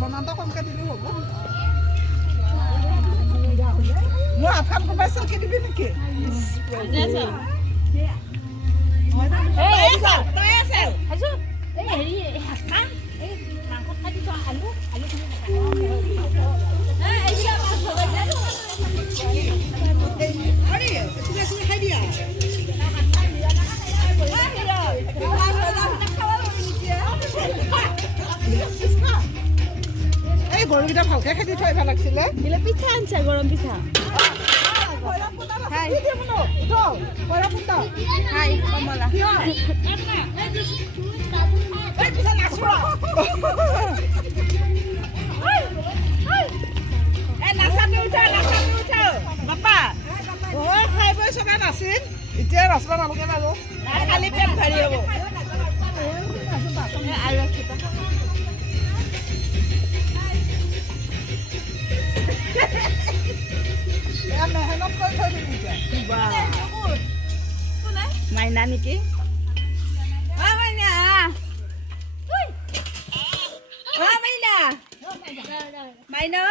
বনাওঁতে কমকৈ দিলেও হ'ব মোৰ আফান কোবাই চালকে দিবি নেকি এই গৰুকেইটা ভালকৈ খেদি থৈ ভাল লাগিছিলে পিঠা আনছা গৰম পিঠা হাই কমলা খাই বৈ চবে নাছিল এতিয়া নাচিব নালাগে বাৰু খালি পেট ভাৰী হ'ব আৰু মেহনত কৰি থৈ দিবি এতিয়া মাইনা নেকি মাইনা মাইনা মাইনা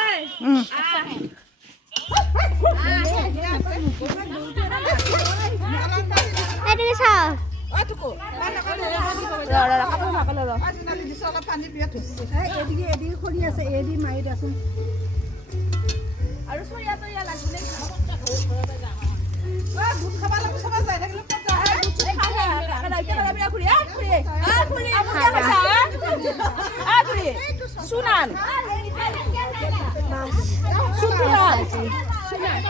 অলপ পানী বিয়াত এদিকে এদিকে কৰি আছে এদি মাৰি দেচোন আৰু চৰিয়া তৰিয়া লাগিলে দুধ খাব লাগিব চবে যাই থাকিলে সুনান সুনান